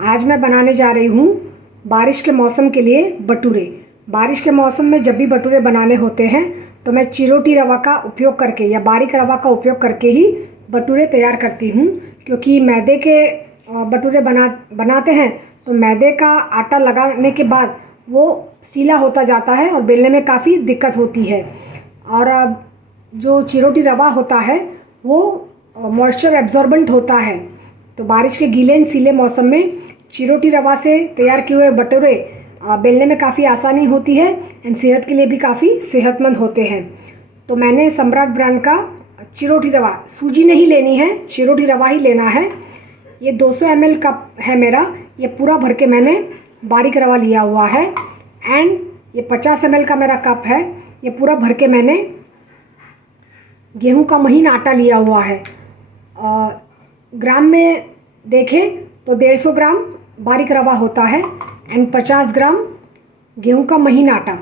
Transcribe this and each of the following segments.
आज मैं बनाने जा रही हूँ बारिश के मौसम के लिए भटूरे। बारिश के मौसम में जब भी भटूरे बनाने होते हैं तो मैं चिरोटी रवा का उपयोग करके या बारीक रवा का उपयोग करके ही भटूरे तैयार करती हूँ। क्योंकि मैदे के भटूरे बनाते हैं तो मैदे का आटा लगाने के बाद वो सीला होता जाता है और बेलने में काफ़ी दिक्कत होती है। और जो चिरोटी रवा होता है वो मॉइस्चर एब्जॉर्बेंट होता है, तो बारिश के गीले सीले मौसम में चिरोटी रवा से तैयार किए हुए भटूरे बेलने में काफ़ी आसानी होती है एंड सेहत के लिए भी काफ़ी सेहतमंद होते हैं। तो मैंने सम्राट ब्रांड का चिरोटी रवा, सूजी नहीं लेनी है, चिरोटी रवा ही लेना है। ये 200 ml कप है मेरा, ये पूरा भर के मैंने बारीक रवा लिया हुआ है। एंड ये 50 ml का मेरा कप है, ये पूरा भर के मैंने गेहूं का महीन आटा लिया हुआ है। ग्राम में देखें तो 150 ग्राम बारीक रवा होता है एंड 50 ग्राम गेहूं का महीन आटा।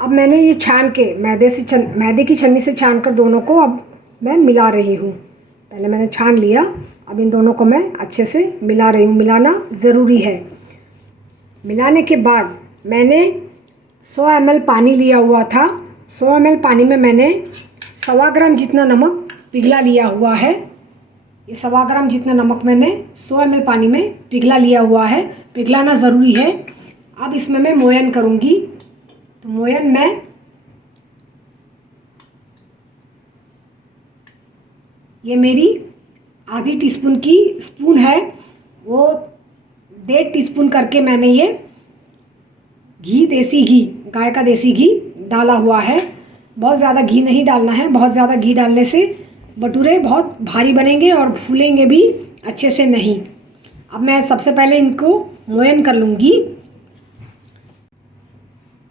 अब मैंने ये छान के मैदे की छन्नी से छान कर दोनों को अब मैं मिला रही हूँ। पहले मैंने छान लिया, अब इन दोनों को मैं अच्छे से मिला रही हूँ। मिलाना ज़रूरी है। मिलाने के बाद मैंने 100 ml पानी लिया हुआ था। 100 ml पानी में मैंने 1.25 ग्राम जितना नमक पिघला लिया हुआ है। ये 1.25 ग्राम जितना नमक मैंने 100 ml पानी में पिघला लिया हुआ है। पिघलाना ज़रूरी है। अब इसमें मैं मोयन करूँगी। तो मोयन मैं ये मेरी आधी टीस्पून की स्पून है, वो 1.5 टीस्पून करके मैंने ये घी, देसी घी, गाय का देसी घी डाला हुआ है। बहुत ज़्यादा घी नहीं डालना है, बहुत ज़्यादा घी डालने से भटूरे बहुत भारी बनेंगे और फूलेंगे भी अच्छे से नहीं। अब मैं सबसे पहले इनको मोयन कर लूँगी।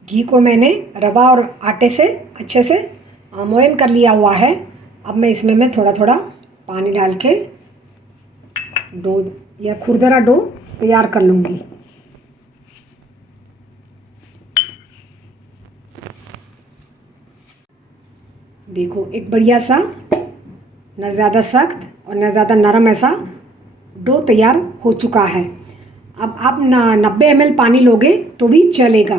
घी को मैंने रवा और आटे से अच्छे से मोयन कर लिया हुआ है। अब मैं थोड़ा थोड़ा पानी डाल के डो या खुरदरा डो तैयार कर लूँगी। देखो, एक बढ़िया सा, न ज़्यादा सख्त और न ज़्यादा नरम, ऐसा डो तैयार हो चुका है। अब आप 90 ml पानी लोगे तो भी चलेगा।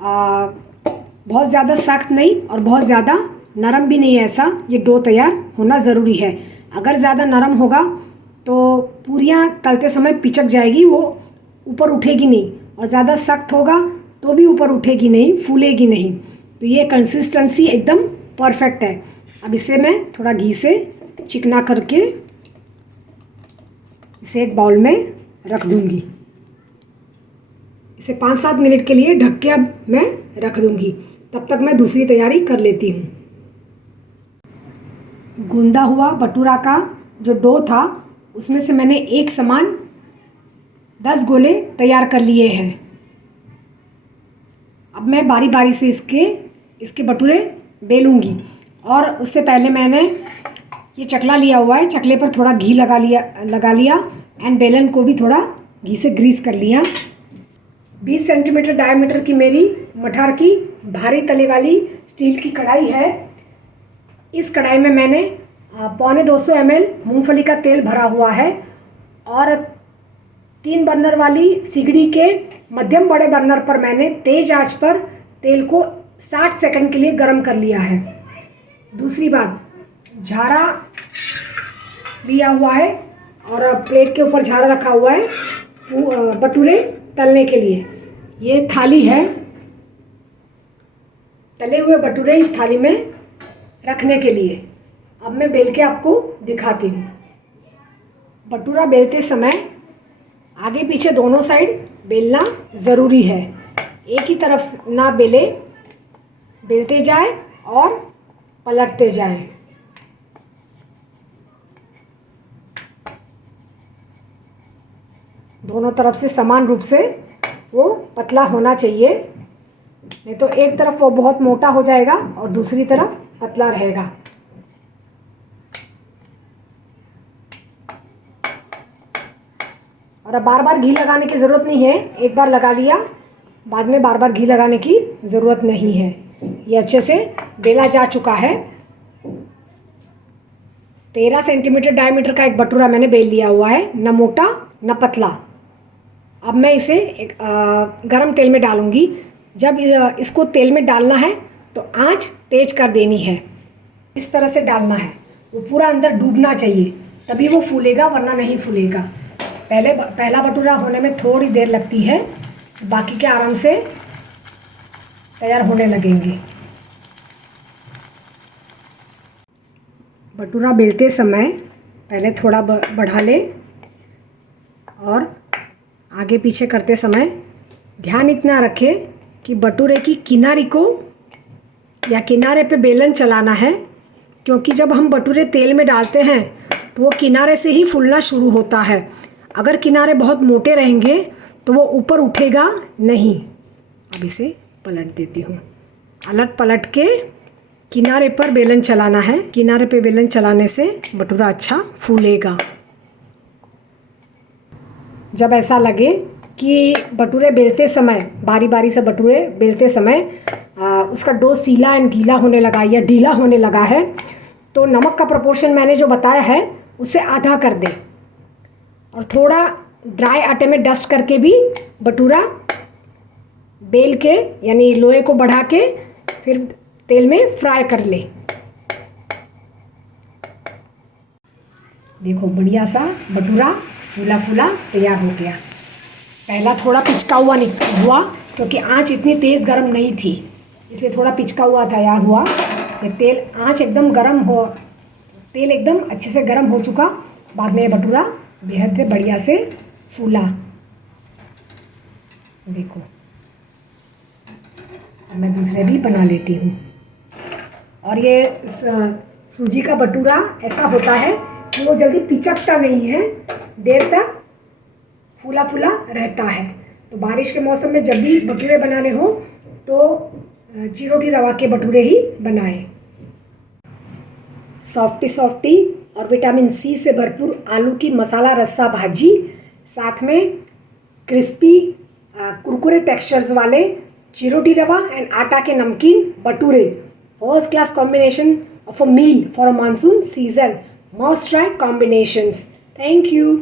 बहुत ज़्यादा सख्त नहीं और बहुत ज़्यादा नरम भी नहीं है, ऐसा ये डो तैयार होना ज़रूरी है। अगर ज़्यादा नरम होगा तो पूरियाँ तलते समय पिचक जाएगी, वो ऊपर उठेगी नहीं, और ज़्यादा सख्त होगा तो भी ऊपर उठेगी नहीं, फूलेगी नहीं। तो ये कंसिस्टेंसी एकदम परफेक्ट है। अब इसे मैं थोड़ा घी से चिकना करके इसे एक बाउल में रख दूँगी। इसे 5-7 मिनट के लिए ढक के अब मैं रख दूँगी। तब तक मैं दूसरी तैयारी कर लेती हूँ। गूंदा हुआ भटूरा का जो डो था उसमें से मैंने एक समान 10 गोले तैयार कर लिए हैं। अब मैं बारी बारी से इसके भटूरे बेलूँगी। और उससे पहले मैंने ये चकला लिया हुआ है, चकले पर थोड़ा घी लगा लिया एंड बेलन को भी थोड़ा घी से ग्रीस कर लिया। 20 सेंटीमीटर डायमीटर की मेरी मठार की भारी तले वाली स्टील की कढ़ाई है। इस कढ़ाई में मैंने 250 ml मूंगफली का तेल भरा हुआ है और 3 बर्नर वाली सिगड़ी के मध्यम बड़े बर्नर पर मैंने तेज आंच पर तेल को 60 सेकंड के लिए गर्म कर लिया है। दूसरी बात, झारा लिया हुआ है और प्लेट के ऊपर झारा रखा हुआ है भटूरे तलने के लिए। ये थाली है, तले हुए भटूरे इस थाली में रखने के लिए। अब मैं बेल के आपको दिखाती हूँ। भटूरा बेलते समय आगे पीछे दोनों साइड बेलना ज़रूरी है। एक ही तरफ ना बेलते जाए और पलटते जाए। दोनों तरफ से समान रूप से वो पतला होना चाहिए, नहीं तो एक तरफ वो बहुत मोटा हो जाएगा और दूसरी तरफ पतला रहेगा। और अब बार बार घी लगाने की ज़रूरत नहीं है, एक बार लगा लिया, बाद में बार बार घी लगाने की ज़रूरत नहीं है। ये अच्छे से बेला जा चुका है। 13 सेंटीमीटर डायमीटर का एक भटूरा मैंने बेल लिया हुआ है, न मोटा न पतला। अब मैं इसे गरम तेल में डालूँगी। जब इसको तेल में डालना है तो आंच तेज कर देनी है। इस तरह से डालना है, वो पूरा अंदर डूबना चाहिए, तभी वो फूलेगा, वरना नहीं फूलेगा। पहला भटूरा होने में थोड़ी देर लगती है, बाकी के आराम से तैयार होने लगेंगे। भटूरा बेलते समय पहले थोड़ा बढ़ा ले और आगे पीछे करते समय ध्यान इतना रखें कि भटूरे की किनारी को या किनारे पे बेलन चलाना है, क्योंकि जब हम भटूरे तेल में डालते हैं तो वो किनारे से ही फूलना शुरू होता है। अगर किनारे बहुत मोटे रहेंगे तो वो ऊपर उठेगा नहीं। अब इसे पलट देती हूँ। अलट पलट के किनारे पर बेलन चलाना है। किनारे पे बेलन चलाने से भटूरा अच्छा फूलेगा। जब ऐसा लगे कि भटूरे बेलते समय, बारी बारी से भटूरे बेलते समय उसका डो सीला एंड गीला होने लगा या ढीला होने लगा है, तो नमक का प्रोपोर्शन मैंने जो बताया है उसे आधा कर दे और थोड़ा ड्राई आटे में डस्ट करके भी भटूरा बेल के, यानी लोहे को बढ़ा के फिर तेल में फ्राई कर ले। देखो बढ़िया सा भटूरा फूला फूला तैयार हो गया। पहला थोड़ा पिचका हुआ हुआ क्योंकि आंच इतनी तेज़ गर्म नहीं थी, इसलिए थोड़ा पिचका हुआ तैयार हुआ। ये तेल आंच एकदम गर्म हो, तेल एकदम अच्छे से गर्म हो चुका, बाद में ये भटूरा बेहद बढ़िया से फूला। देखो मैं दूसरे भी बना लेती हूँ। और ये सूजी का भटूरा ऐसा होता है कि वो जल्दी पिचकता नहीं है, देर तक फूला फूला रहता है। तो बारिश के मौसम में जब भी भटूरे बनाने हो तो चिरोटी रवा के भटूरे ही बनाएं। सॉफ्टी और विटामिन सी से भरपूर आलू की मसाला रस्सा भाजी, साथ में क्रिस्पी कुरकुरे टेक्सचर्स वाले चिरोटी रवा एंड आटा के नमकीन भटूरे, first class combination of a meal for a monsoon season. Must try combinations. Thank you.